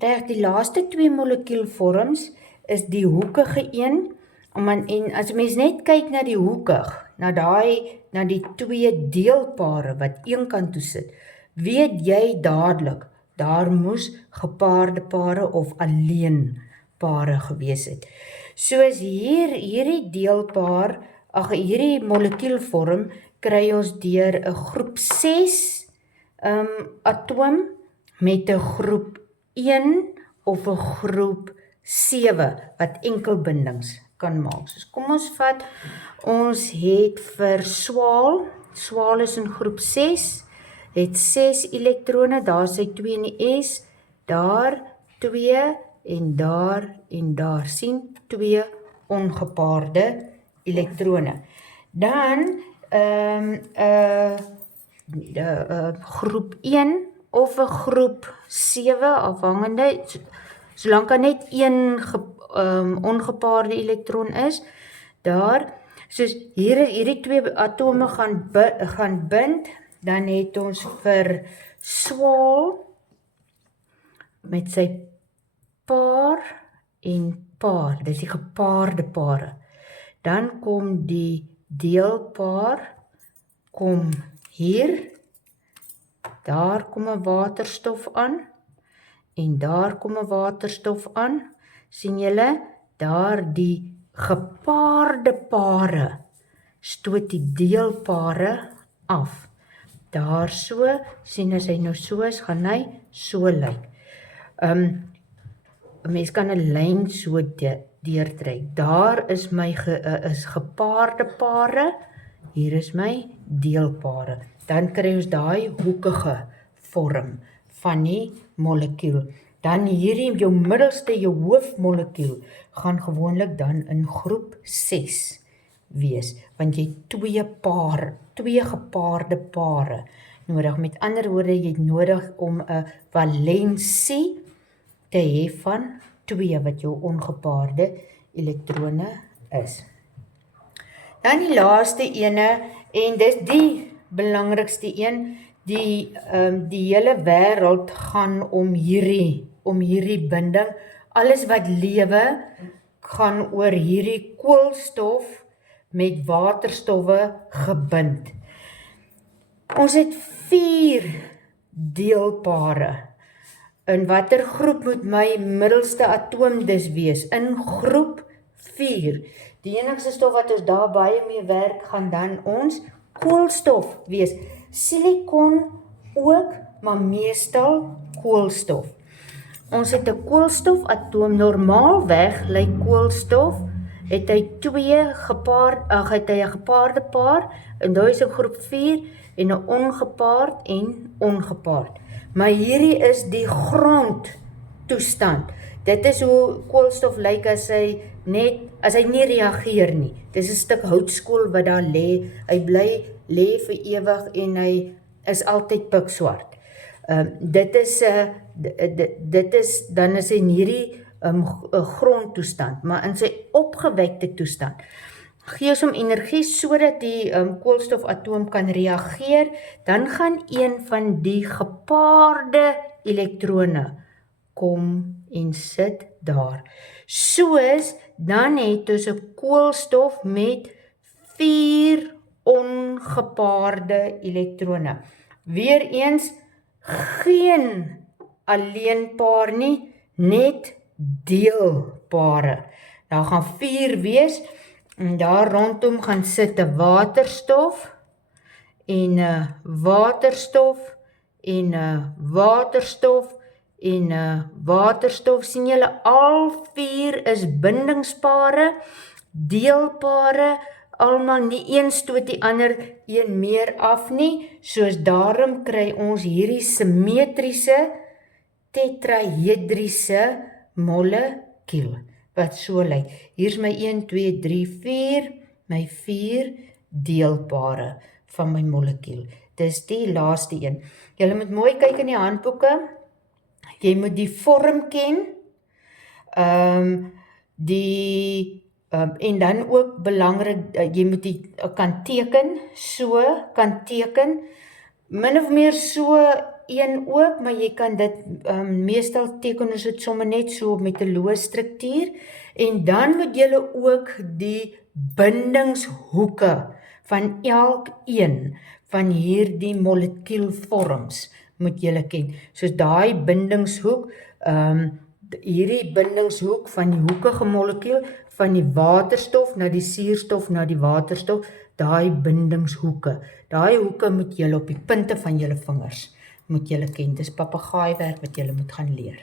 Reg, die laaste 2 molekuulvorms is die hoekige een, en as mens net kyk na die hoekig, na die 2 deelpare wat een kant toe sit, weet jy dadelik, daar moes gepaarde pare of alleen pare gewees het. Soos hierdie deelpaar, hierdie molekuulvorm, kry ons deur 'n groep 6 atoom met 'n groep 1 of 'n groep 7 wat enkelbindings kan maak. So kom ons vat, ons het vir swaal is in groep 6, het 6 elektrone, daar is hy 2 in die S, daar 2 en daar, sien 2 ongepaarde elektrone. Dan groep 1 of 'n groep 7 afhangende, solank daar net een ongepaarde elektron is, daar, soos hierdie 2 atome gaan bind, dan het ons vir swaal met sy paar en paar, dis die gepaarde pare. Dan kom die deelpaar, kom hier, daar kom 'n waterstof aan, en daar kom 'n waterstof aan. Sien julle, daar die gepaarde pare stoot die deelpare af. Daar so, sien as hy nou so is, gaan hy so lyk. 'n Mens kan 'n lyn so deurtrek. Daar is my is gepaarde pare, hier is my deelpare. Dan kry ons daai hoekige vorm van die molekuul. Dan hierdie, jou middelste, jou hoofmolekuul, gaan gewoonlik dan in groep 6 wees, want jy het 2 gepaarde pare nodig. Met ander woorde, jy het nodig om 'n valensie te hê van 2 wat jou ongepaarde elektrone is. Dan die laaste ene, en dis die belangrikste een, die hele wêreld gaan om hierdie binding. Alles wat lewe gaan oor hierdie koolstof met waterstowwe gebind. Ons het 4 deelpare. In watter groep moet my middelste atoom dus wees? In groep 4. Die enigste stof wat ons daar baie mee werk, gaan dan ons koolstof wees. Silikon ook, maar meestal koolstof. Ons het 'n koolstofatoom, normaalweg lyk koolstof, het hy 'n gepaarde paar, en daar is 'n groep 4, en 'n ongepaard en ongepaard. Maar hierdie is die grondtoestand. Dit is hoe koolstof lyk as hy nie reageer nie. Dis 'n stuk houtskool wat daar lê. Hy bly lê vir ewig en hy is altyd pikswart. Dit is dan is in hierdie grondtoestand, maar in sy opgewekte toestand gee ons hom energie sodat die koolstofatoom kan reageer. Dan gaan een van die gepaarde elektrone kom en sit daar. Soos dan het ons 'n koolstof met 4 ongepaarde elektrone. Weereens geen alleenpaar nie, net deelpare. Daar gaan 4 wees, en daar rondom gaan sit 'n waterstof, en 'n waterstof, en 'n waterstof, en 'n waterstof. Sien julle, al 4 is bindingspare, deelpare, almal nie een stoot die ander een meer af nie, soos daarom kry ons hierdie simmetriese tetrahedriese molekuul, wat so lyk. Hier is my 1, 2, 3, 4, my 4 deelpare van my molekuul. Dis die laaste een. Julle moet mooi kyk in die handboeke, jy moet die vorm ken, en dan ook belangrik, jy moet kan teken, min of meer so een ook, maar jy kan dit, meestal teken ons dit sommer net so met 'n loos struktuur, en dan moet julle ook die bindingshoeke van elkeen van hierdie molekuulvorms moet julle ken. Soos daai bindingshoek, hierdie bindingshoek van die hoekige molekuul, van die waterstof na die suurstof na die waterstof, daai bindingshoeke. Daai hoeke moet julle op die punte van julle vingers moet julle ken. Dis papegaaiwerk wat julle moet gaan leer.